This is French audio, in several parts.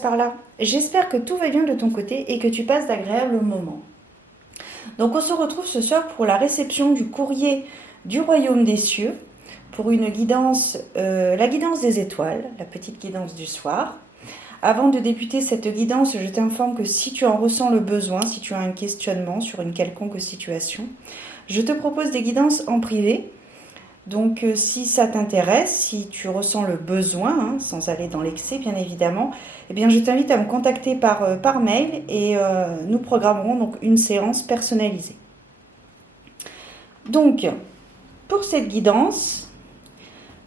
par là. J'espère que tout va bien de ton côté et que tu passes d'agréables moments. Donc on se retrouve ce soir pour la réception du courrier du royaume des cieux, pour une guidance, la guidance des étoiles, la petite guidance du soir. Avant de débuter cette guidance, je t'informe que si tu en ressens le besoin, si tu as un questionnement sur une quelconque situation, je te propose des guidances en privé. Donc si ça t'intéresse, si tu ressens le besoin, sans aller dans l'excès bien évidemment, eh bien je t'invite à me contacter par mail et nous programmerons donc une séance personnalisée. Donc pour cette guidance,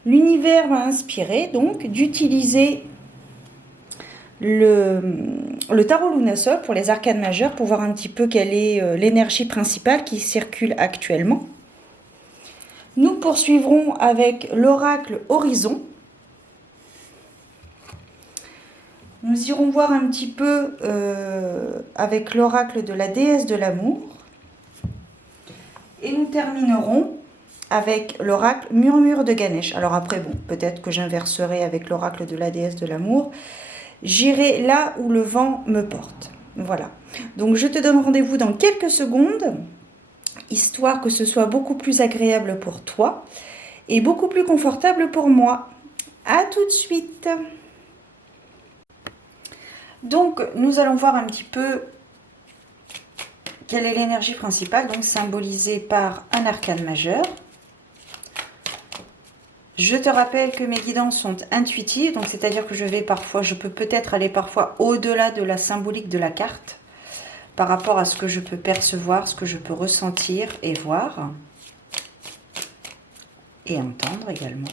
l'univers m'a inspiré donc d'utiliser le tarot Lunasolve pour les arcanes majeures pour voir un petit peu quelle est l'énergie principale qui circule actuellement. Nous poursuivrons avec l'oracle Horizon. Nous irons voir un petit peu avec l'oracle de la déesse de l'amour. Et nous terminerons avec l'oracle Murmure de Ganesh. Alors après, bon, peut-être que j'inverserai avec l'oracle de la déesse de l'amour. J'irai là où le vent me porte. Voilà. Donc je te donne rendez-vous dans quelques secondes, histoire que ce soit beaucoup plus agréable pour toi et beaucoup plus confortable pour moi. À tout de suite. Donc nous allons voir un petit peu quelle est l'énergie principale, donc symbolisée par un arcane majeur. Je te rappelle que mes guidances sont intuitives, donc c'est-à-dire que je peux peut-être aller parfois au-delà de la symbolique de la carte, par rapport à ce que je peux percevoir, ce que je peux ressentir et voir, et entendre également.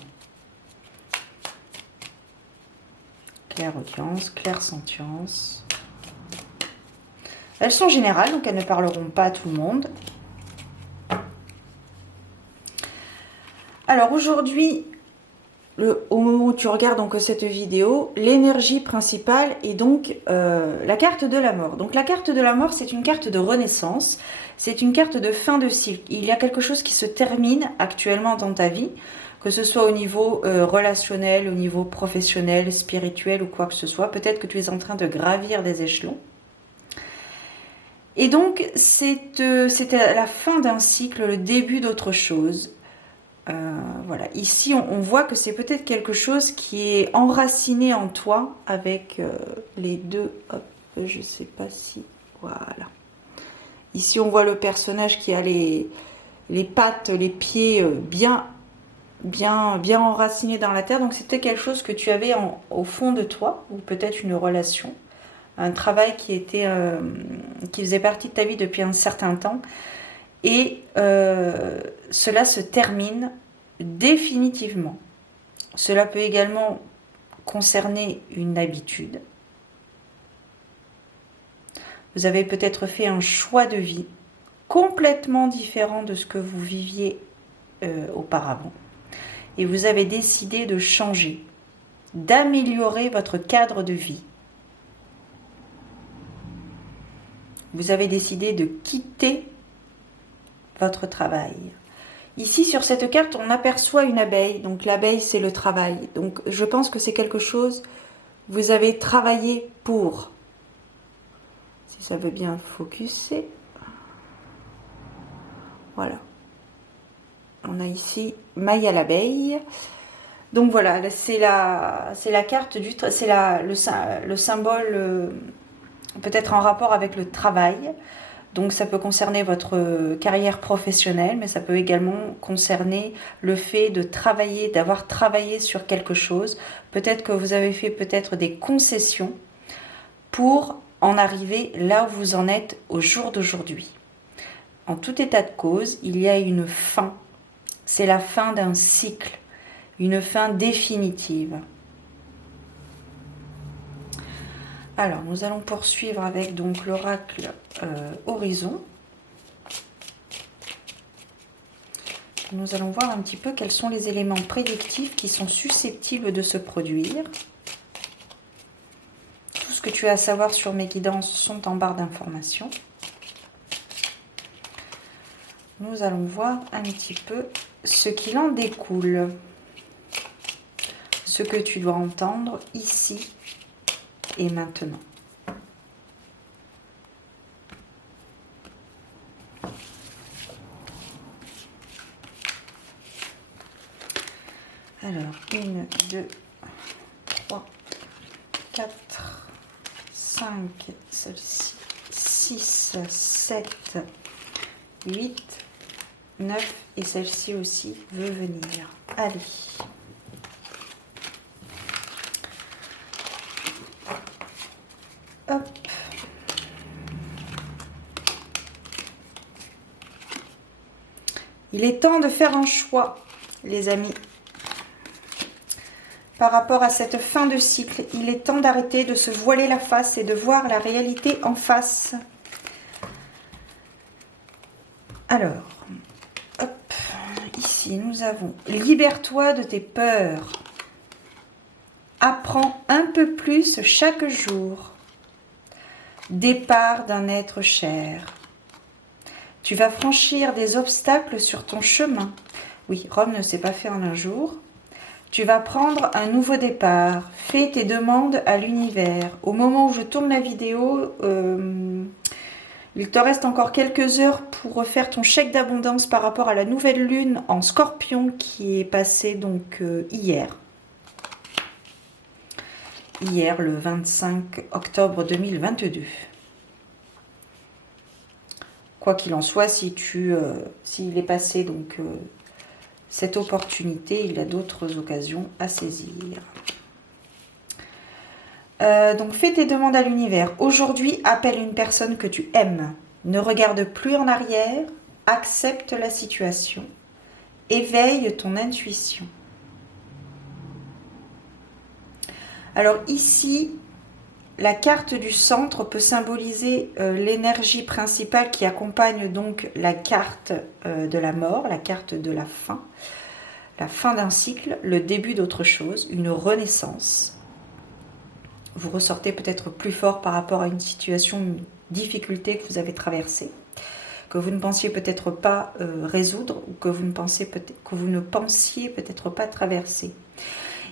Clairaudience, clairsentience. Elles sont générales, donc elles ne parleront pas à tout le monde. Alors aujourd'hui, au moment où tu regardes donc cette vidéo, l'énergie principale est donc la carte de la mort. Donc la carte de la mort, c'est une carte de renaissance, c'est une carte de fin de cycle. Il y a quelque chose qui se termine actuellement dans ta vie, que ce soit au niveau relationnel, au niveau professionnel, spirituel ou quoi que ce soit. Peut-être que tu es en train de gravir des échelons. Et donc, c'était la fin d'un cycle, le début d'autre chose. Voilà, ici on voit que c'est peut-être quelque chose qui est enraciné en toi avec les deux, hop, je sais pas si, voilà. Ici on voit le personnage qui a les pattes, les pieds bien enracinés dans la terre, donc c'était quelque chose que tu avais au fond de toi, ou peut-être une relation, un travail qui faisait partie de ta vie depuis un certain temps, et cela se termine définitivement. Cela peut également concerner une habitude. Vous avez peut-être fait un choix de vie complètement différent de ce que vous viviez auparavant. Et vous avez décidé de changer, d'améliorer votre cadre de vie. Vous avez décidé de quitter votre travail. Ici, sur cette carte, on aperçoit une abeille. Donc, l'abeille, c'est le travail. Donc, je pense que c'est quelque chose, vous avez travaillé pour. Si ça veut bien focuser. Voilà. On a ici Maya l'abeille. Donc, voilà, c'est la carte du... C'est le symbole peut-être en rapport avec le travail. Donc ça peut concerner votre carrière professionnelle, mais ça peut également concerner le fait de travailler, d'avoir travaillé sur quelque chose. Peut-être que vous avez fait peut-être des concessions pour en arriver là où vous en êtes au jour d'aujourd'hui. En tout état de cause, il y a une fin. C'est la fin d'un cycle, une fin définitive. Alors, nous allons poursuivre avec donc l'oracle Horizon. Nous allons voir un petit peu quels sont les éléments prédictifs qui sont susceptibles de se produire. Tout ce que tu as à savoir sur mes guidances sont en barre d'informations. Nous allons voir un petit peu ce qu'il en découle. Ce que tu dois entendre ici et maintenant. Alors, 1, 2, 3, 4, 5, celle-ci, 6, 7, 8, 9 et celle-ci aussi veut venir. Allez. Hop. Il est temps de faire un choix, les amis. Par rapport à cette fin de cycle, il est temps d'arrêter de se voiler la face et de voir la réalité en face. Alors, hop, ici nous avons « Libère-toi de tes peurs. Apprends un peu plus chaque jour. Départ d'un être cher. Tu vas franchir des obstacles sur ton chemin. » Oui, Rome ne s'est pas fait en un jour. Tu vas prendre un nouveau départ. Fais tes demandes à l'univers. Au moment où je tourne la vidéo, il te reste encore quelques heures pour refaire ton chèque d'abondance par rapport à la nouvelle lune en Scorpion qui est passée donc hier. Hier, le 25 octobre 2022. Quoi qu'il en soit, si s'il est passé donc cette opportunité, il y a d'autres occasions à saisir. Donc fais tes demandes à l'univers. Aujourd'hui, appelle une personne que tu aimes. Ne regarde plus en arrière. Accepte la situation. Éveille ton intuition. Alors ici, la carte du centre peut symboliser l'énergie principale qui accompagne donc la carte de la mort, la carte de la fin d'un cycle, le début d'autre chose, une renaissance. Vous ressortez peut-être plus fort par rapport à une situation, une difficulté que vous avez traversée, que vous ne pensiez peut-être pas résoudre ou que vous ne pensiez peut-être pas traverser.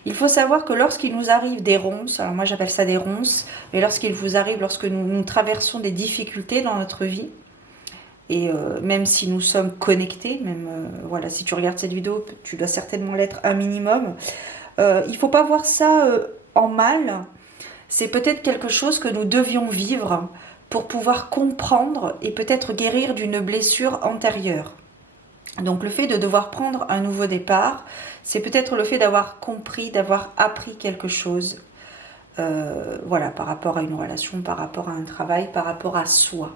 Il faut savoir que lorsqu'il nous arrive des ronces, alors moi j'appelle ça des ronces, mais lorsqu'il vous arrive, lorsque nous traversons des difficultés dans notre vie, et même si nous sommes connectés, même voilà, si tu regardes cette vidéo, tu dois certainement l'être un minimum, il ne faut pas voir ça en mal. C'est peut-être quelque chose que nous devions vivre pour pouvoir comprendre et peut-être guérir d'une blessure antérieure. Donc le fait de devoir prendre un nouveau départ, c'est peut-être le fait d'avoir compris, d'avoir appris quelque chose, voilà, par rapport à une relation, par rapport à un travail, par rapport à soi.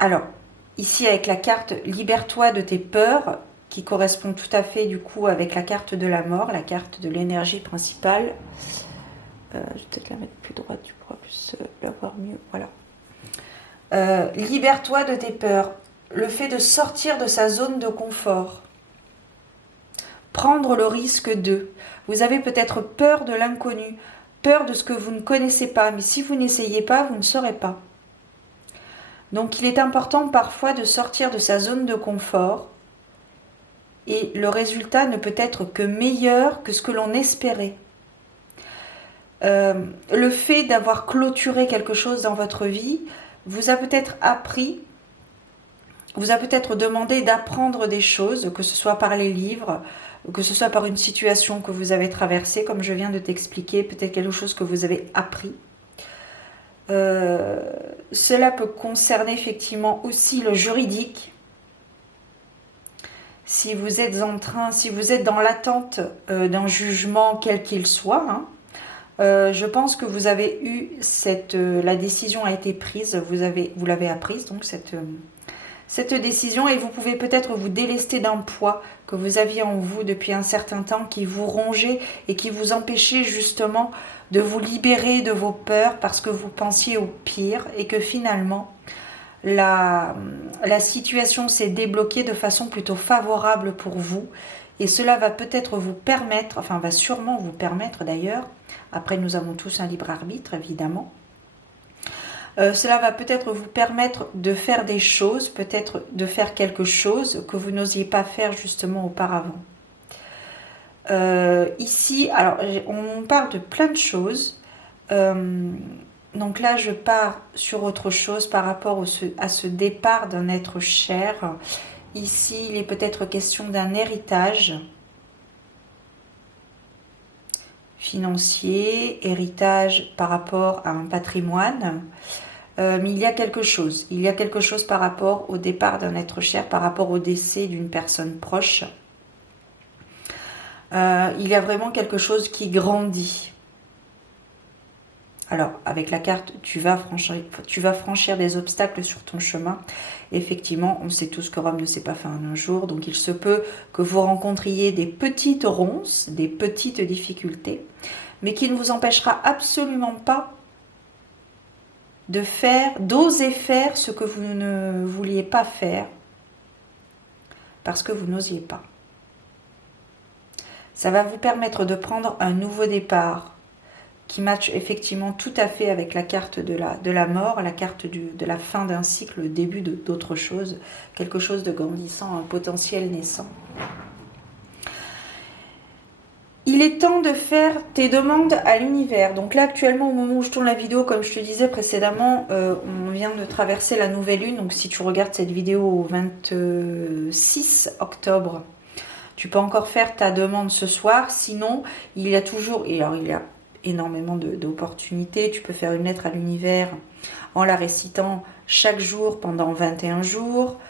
Alors, ici avec la carte « Libère-toi de tes peurs », qui correspond tout à fait du coup avec la carte de la mort, la carte de l'énergie principale. Je vais peut-être la mettre plus droite, tu pourras plus la voir mieux. Voilà. Libère-toi de tes peurs. Le fait de sortir de sa zone de confort. Prendre le risque de. Vous avez peut-être peur de l'inconnu, peur de ce que vous ne connaissez pas, mais si vous n'essayez pas, vous ne saurez pas. Donc il est important parfois de sortir de sa zone de confort et le résultat ne peut être que meilleur que ce que l'on espérait. Le fait d'avoir clôturé quelque chose dans votre vie vous a peut-être appris, vous a peut-être demandé d'apprendre des choses, que ce soit par les livres, que ce soit par une situation que vous avez traversée, comme je viens de t'expliquer, peut-être quelque chose que vous avez appris. Cela peut concerner effectivement aussi le juridique. Si vous êtes dans l'attente d'un jugement quel qu'il soit, hein, je pense que vous avez eu la décision a été prise, vous l'avez apprise, donc cette décision, et vous pouvez peut-être vous délester d'un poids que vous aviez en vous depuis un certain temps, qui vous rongeait et qui vous empêchait justement de vous libérer de vos peurs parce que vous pensiez au pire et que finalement la situation s'est débloquée de façon plutôt favorable pour vous. Et cela va peut-être vous permettre, enfin va sûrement vous permettre d'ailleurs, après nous avons tous un libre arbitre évidemment, cela va peut-être vous permettre de faire des choses, peut-être de faire quelque chose que vous n'osiez pas faire justement auparavant. Ici, alors on parle de plein de choses. Donc là, je pars sur autre chose par rapport à ce départ d'un être cher. Ici, il est peut-être question d'un héritage financier, héritage par rapport à un patrimoine. Mais il y a quelque chose. Il y a quelque chose par rapport au départ d'un être cher, par rapport au décès d'une personne proche. Il y a vraiment quelque chose qui grandit. Alors, avec la carte, tu vas franchir des obstacles sur ton chemin. Effectivement, on sait tous que Rome ne s'est pas fait en un jour, donc il se peut que vous rencontriez des petites ronces, des petites difficultés, mais qui ne vous empêchera absolument pas d'oser faire ce que vous ne vouliez pas faire, parce que vous n'osiez pas. Ça va vous permettre de prendre un nouveau départ, qui match effectivement tout à fait avec la carte de la mort, la carte de la fin d'un cycle, le début d'autre chose, quelque chose de grandissant, un potentiel naissant. Il est temps de faire tes demandes à l'univers. Donc là, actuellement, au moment où je tourne la vidéo, comme je te disais précédemment, on vient de traverser la nouvelle lune. Donc si tu regardes cette vidéo au 26 octobre, tu peux encore faire ta demande ce soir. Sinon, il y a toujours... Et alors, il y a énormément d'opportunités. Tu peux faire une lettre à l'univers en la récitant chaque jour pendant 21 jours.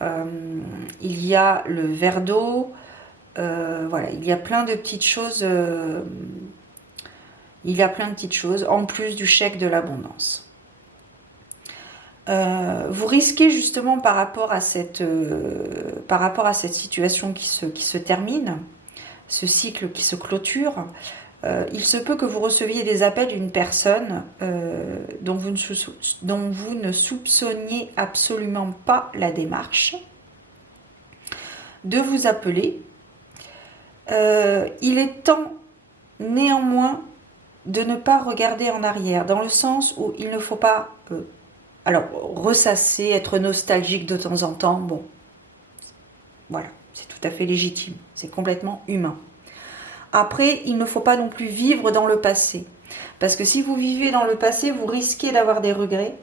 Il y a le verre d'eau. Voilà, il y a plein de petites choses. Il y a plein de petites choses en plus du chèque de l'abondance. Vous risquez justement par rapport à cette situation qui se termine, ce cycle qui se clôture, il se peut que vous receviez des appels d'une personne dont vous ne soupçonniez absolument pas la démarche, de vous appeler. Il est temps néanmoins de ne pas regarder en arrière, dans le sens où il ne faut pas ressasser, être nostalgique de temps en temps. Bon, voilà, c'est tout à fait légitime, c'est complètement humain. Après, il ne faut pas non plus vivre dans le passé. Parce que si vous vivez dans le passé, vous risquez d'avoir des regrets.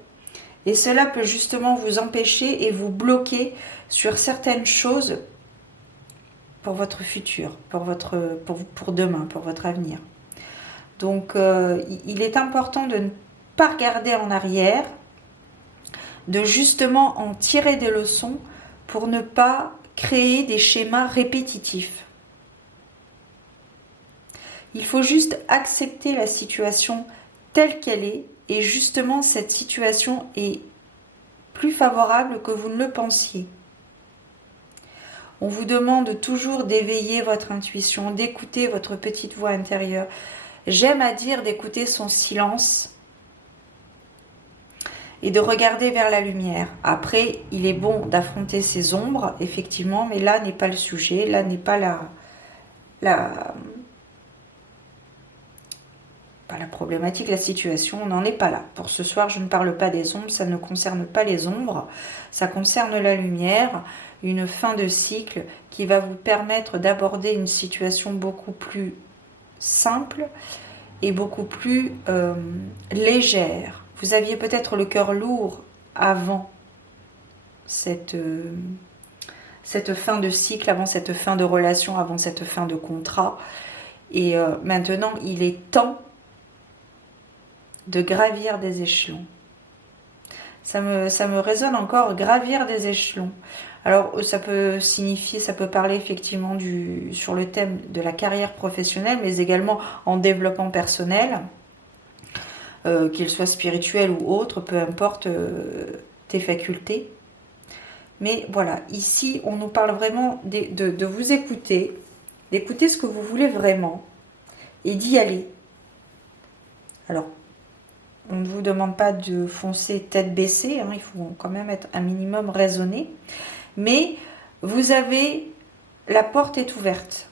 Et cela peut justement vous empêcher et vous bloquer sur certaines choses pour votre futur, pour demain, pour votre avenir. Donc, il est important de ne pas regarder en arrière, de justement en tirer des leçons pour ne pas créer des schémas répétitifs. Il faut juste accepter la situation telle qu'elle est, et justement cette situation est plus favorable que vous ne le pensiez. On vous demande toujours d'éveiller votre intuition, d'écouter votre petite voix intérieure. J'aime à dire d'écouter son silence et de regarder vers la lumière. Après, il est bon d'affronter ses ombres, effectivement, mais là n'est pas le sujet, là n'est pas la problématique, la situation, on n'en est pas là. Pour ce soir, je ne parle pas des ombres, ça ne concerne pas les ombres, ça concerne la lumière, une fin de cycle qui va vous permettre d'aborder une situation beaucoup plus simple et beaucoup plus légère. Vous aviez peut-être le cœur lourd avant cette fin de cycle, avant cette fin de relation, avant cette fin de contrat. Et maintenant, il est temps de gravir des échelons. Ça me résonne encore, gravir des échelons. Alors, ça peut signifier, ça peut parler effectivement sur le thème de la carrière professionnelle, mais également en développement personnel, qu'il soit spirituel ou autre, peu importe tes facultés. Mais voilà, ici, on nous parle vraiment de vous écouter, d'écouter ce que vous voulez vraiment et d'y aller. Alors, on ne vous demande pas de foncer tête baissée, hein, il faut quand même être un minimum raisonné. Mais vous avez... La porte est ouverte.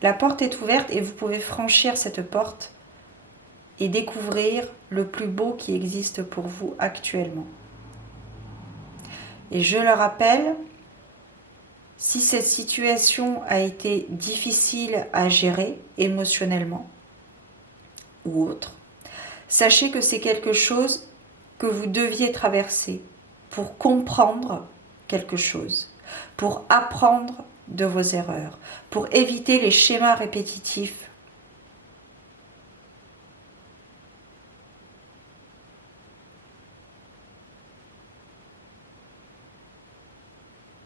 La porte est ouverte et vous pouvez franchir cette porte et découvrir le plus beau qui existe pour vous actuellement. Et je le rappelle, Si cette situation a été difficile à gérer émotionnellement ou autre, sachez que c'est quelque chose que vous deviez traverser pour comprendre quelque chose, pour apprendre de vos erreurs, pour éviter les schémas répétitifs.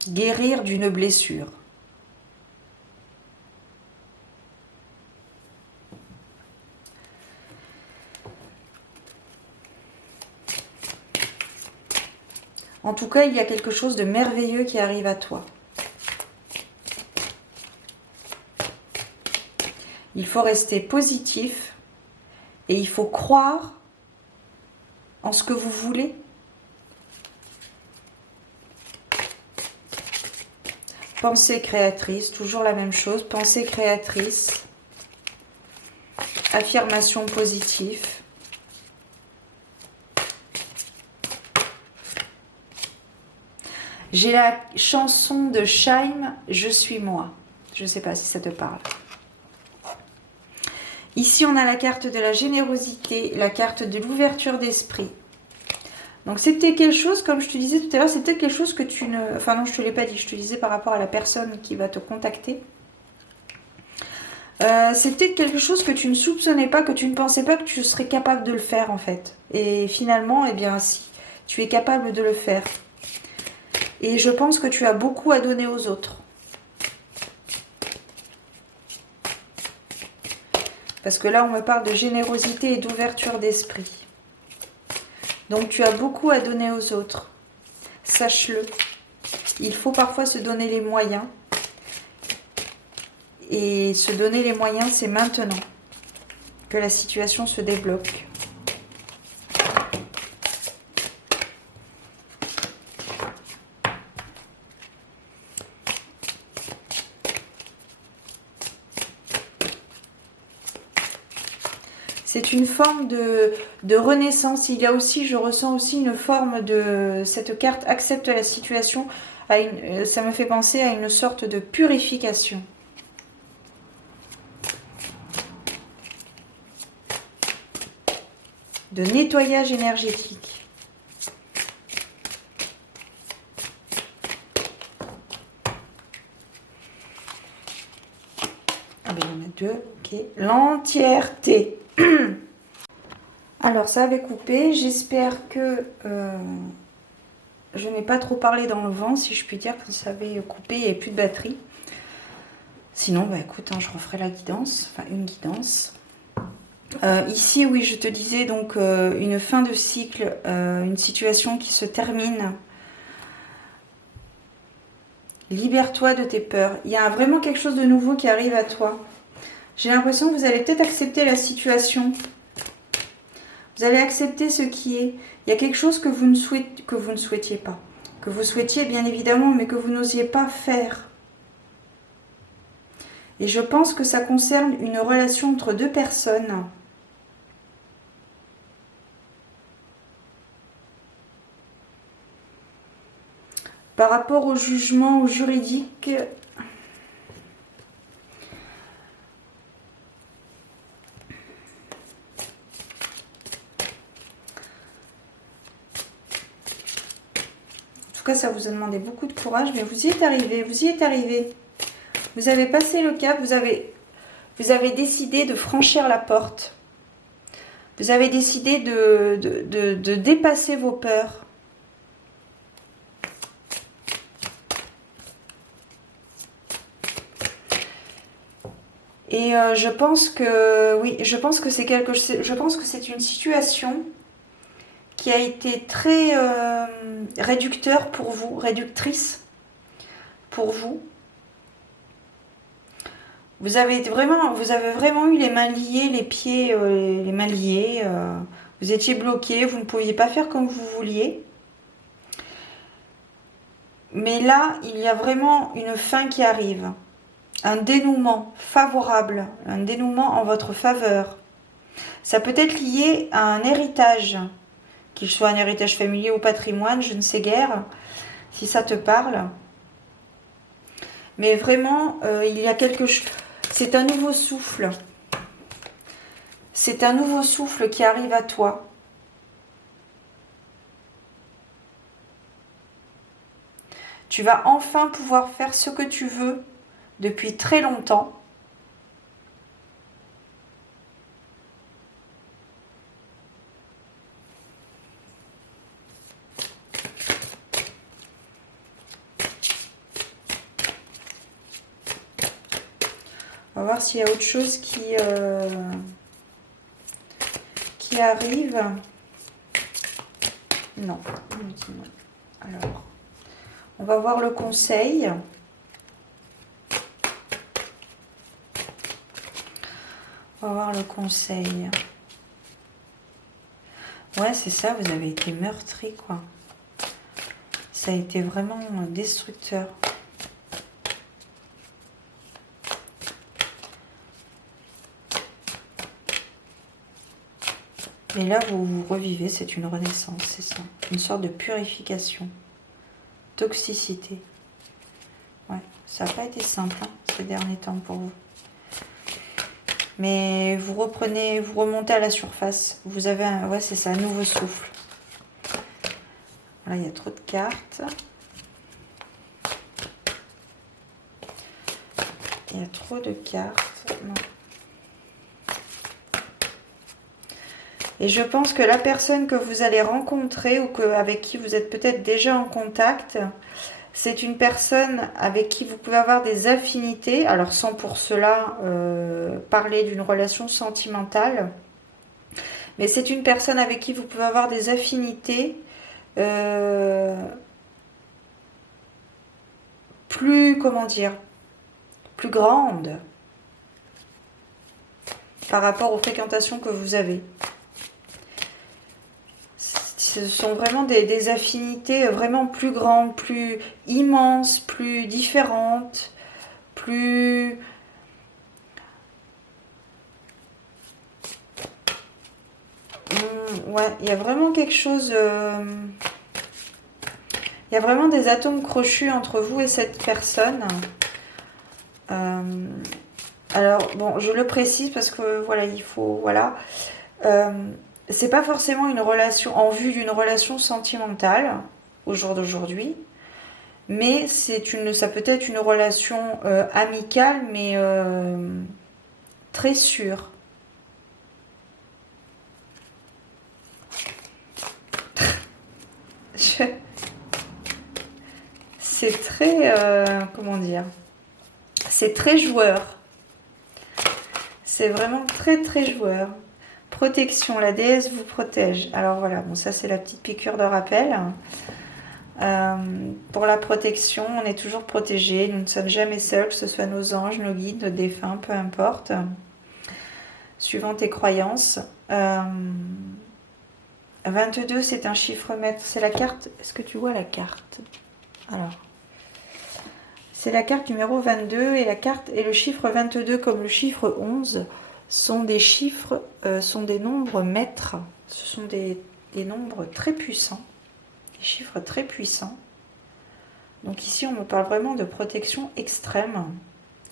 Guérir d'une blessure. En tout cas, il y a quelque chose de merveilleux qui arrive à toi. Il faut rester positif et il faut croire en ce que vous voulez. Pensée créatrice, toujours la même chose. Pensée créatrice. Affirmation positive. J'ai la chanson de Scheim, Je suis moi. Je ne sais pas si ça te parle. Ici, on a la carte de la générosité, la carte de l'ouverture d'esprit. Donc, c'était quelque chose, comme je te disais tout à l'heure, c'est peut-être quelque chose que tu ne... Enfin non, je ne te l'ai pas dit, je te disais par rapport à la personne qui va te contacter. C'est peut-être quelque chose que tu ne soupçonnais pas, que tu ne pensais pas que tu serais capable de le faire en fait. Et finalement, eh bien si, tu es capable de le faire. Et je pense que tu as beaucoup à donner aux autres. Parce que là, on me parle de générosité et d'ouverture d'esprit. Donc, tu as beaucoup à donner aux autres. Sache-le. Il faut parfois se donner les moyens. Et se donner les moyens, c'est maintenant que la situation se débloque. C'est une forme de renaissance. Il y a aussi, je ressens aussi une forme de... Cette carte accepte la situation. Ça me fait penser à une sorte de purification. De nettoyage énergétique. Ah ben il y en a deux, ok. L'entièreté. Alors ça avait coupé, j'espère que je n'ai pas trop parlé dans le vent, si je puis dire, quand ça avait coupé, il n'y avait plus de batterie. Sinon, bah écoute, hein, je referai la guidance, enfin une guidance. Ici, oui, je te disais donc une fin de cycle, une situation qui se termine. Libère-toi de tes peurs. Il y a vraiment quelque chose de nouveau qui arrive à toi. J'ai l'impression que vous allez peut-être accepter la situation. Vous allez accepter ce qui est. Il y a quelque chose que vous ne souhaitiez pas. Que vous souhaitiez bien évidemment, mais que vous n'osiez pas faire. Et je pense que ça concerne une relation entre deux personnes. Par rapport au jugement, au juridique... En tout cas, ça vous a demandé beaucoup de courage, mais vous y êtes arrivé, vous y êtes arrivé. Vous avez passé le cap, vous avez décidé de franchir la porte. Vous avez décidé de dépasser vos peurs. Et je pense que, oui, je pense que c'est une situation qui a été très réducteur pour vous, réductrice pour vous. Vous avez vraiment eu les mains liées, les pieds, les mains liées. Vous étiez bloqué, vous ne pouviez pas faire comme vous vouliez. Mais là, il y a vraiment une fin qui arrive. Un dénouement favorable, un dénouement en votre faveur. Ça peut être lié à un héritage, qu'il soit un héritage familier ou patrimoine, je ne sais guère, si ça te parle. Mais vraiment, il y a quelque chose... C'est un nouveau souffle. C'est un nouveau souffle qui arrive à toi. Tu vas enfin pouvoir faire ce que tu veux depuis très longtemps. On va voir s'il y a autre chose qui arrive. Non. Alors, on va voir le conseil. On va voir le conseil. Ouais, c'est ça, vous avez été meurtri, quoi. Ça a été vraiment destructeur. Et là, vous revivez, c'est une renaissance, c'est ça. Une sorte de purification. Toxicité. Ouais, ça n'a pas été simple, hein, ces derniers temps pour vous. Mais vous reprenez, vous remontez à la surface. Vous avez un, ouais, c'est ça, un nouveau souffle. Voilà, il y a trop de cartes. Il y a trop de cartes. Non. Et je pense que la personne que vous allez rencontrer ou avec qui vous êtes peut-être déjà en contact, c'est une personne avec qui vous pouvez avoir des affinités. Alors sans pour cela parler d'une relation sentimentale. Mais c'est une personne avec qui vous pouvez avoir des affinités plus, comment dire, plus grandes par rapport aux fréquentations que vous avez. Ce sont vraiment des affinités vraiment plus grandes, plus immenses, plus différentes, plus... Ouais, il y a vraiment quelque chose... Il y a vraiment des atomes crochus entre vous et cette personne. Alors, bon, je le précise parce que, voilà, il faut... Voilà. C'est pas forcément une relation en vue d'une relation sentimentale au jour d'aujourd'hui, mais ça peut être une relation amicale, mais très sûre. C'est très, comment dire, c'est très joueur. C'est vraiment très très joueur. Protection, la déesse vous protège. Alors voilà, bon ça c'est la petite piqûre de rappel. Pour la protection, on est toujours protégé, nous ne sommes jamais seuls, que ce soit nos anges, nos guides, nos défunts, peu importe. Suivant tes croyances. 22, c'est un chiffre maître. C'est la carte. Est-ce que tu vois la carte? Alors, c'est la carte numéro 22 et la carte et le chiffre 22 comme le chiffre 11 sont des chiffres, sont des nombres maîtres. Ce sont des nombres très puissants, des chiffres très puissants. Donc ici, on me parle vraiment de protection extrême.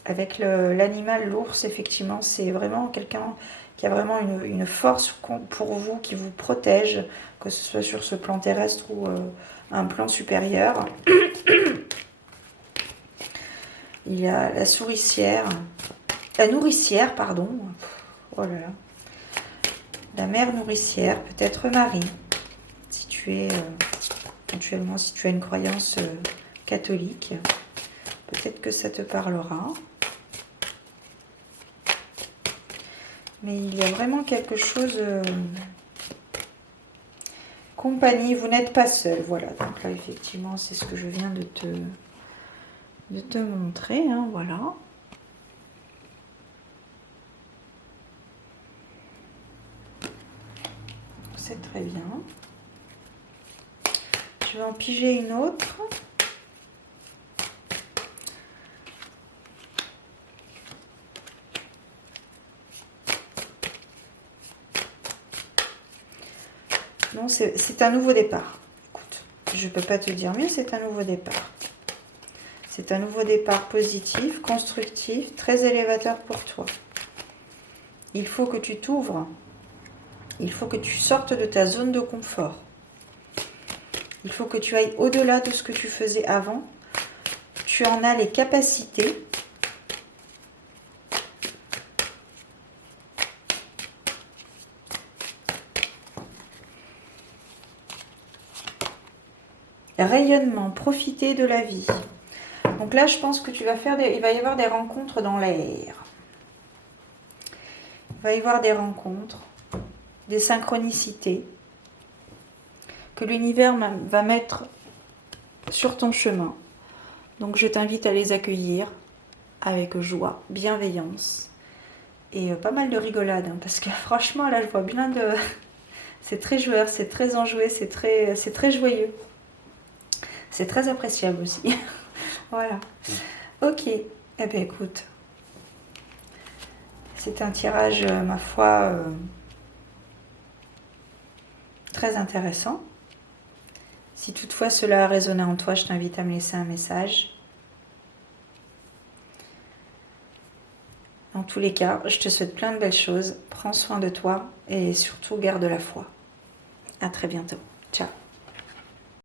Avec l'animal, l'ours, effectivement, c'est vraiment quelqu'un qui a vraiment une force pour vous, qui vous protège, que ce soit sur ce plan terrestre ou un plan supérieur. Il y a la souricière, la nourricière, pardon. Oh là là. La mère nourricière, peut-être Marie, si tu es éventuellement, si tu as une croyance catholique, peut-être que ça te parlera. Mais il y a vraiment quelque chose... compagnie, vous n'êtes pas seul. Voilà, donc là, effectivement, c'est ce que je viens de te montrer. Hein, voilà. C'est très bien. Je vais en piger une autre. Non, c'est un nouveau départ. Écoute, je ne peux pas te dire mieux, c'est un nouveau départ. C'est un nouveau départ positif, constructif, très élévateur pour toi. Il faut que tu t'ouvres. Il faut que tu sortes de ta zone de confort. Il faut que tu ailles au-delà de ce que tu faisais avant. Tu en as les capacités. Rayonnement, profiter de la vie. Donc là, je pense que tu vas faire il va y avoir des rencontres dans l'air. Il va y avoir des rencontres, des synchronicités que l'univers va mettre sur ton chemin. Donc je t'invite à les accueillir avec joie, bienveillance et pas mal de rigolade, hein, parce que franchement là je vois bien de... C'est très joueur, c'est très enjoué, c'est très joyeux. C'est très appréciable aussi. Voilà. Ok. Eh bien écoute, c'est un tirage, ma foi, très intéressant. Si toutefois cela a résonné en toi, je t'invite à me laisser un message. En tous les cas, je te souhaite plein de belles choses. Prends soin de toi et surtout garde la foi. À très bientôt. Ciao.